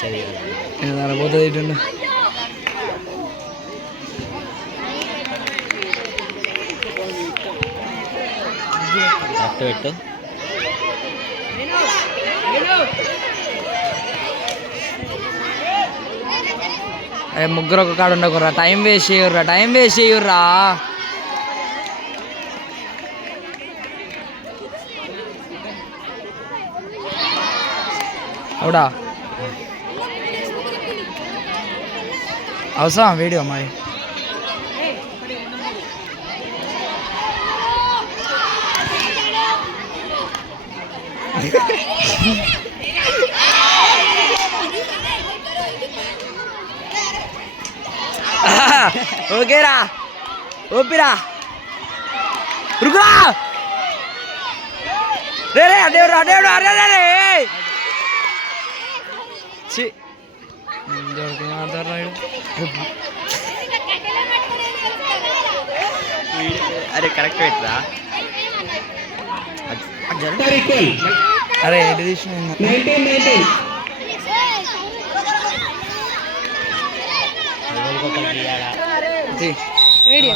పోతుంది ఇటు పెట్టు. అరే ముగ్గురు ఒక కాడ ఉండకుర్రా, టైం వేస్ట్ చేయుర్రా. అవుడా అవసరం వీడియో మరి. ఓకేరా, ఓపిరా, రుకురా రే రే అదేవుడు అదేవుడు అరే రే అరే కరెక్ట్ పెట్టరా. అరే ఎటు తీసిన వీడియో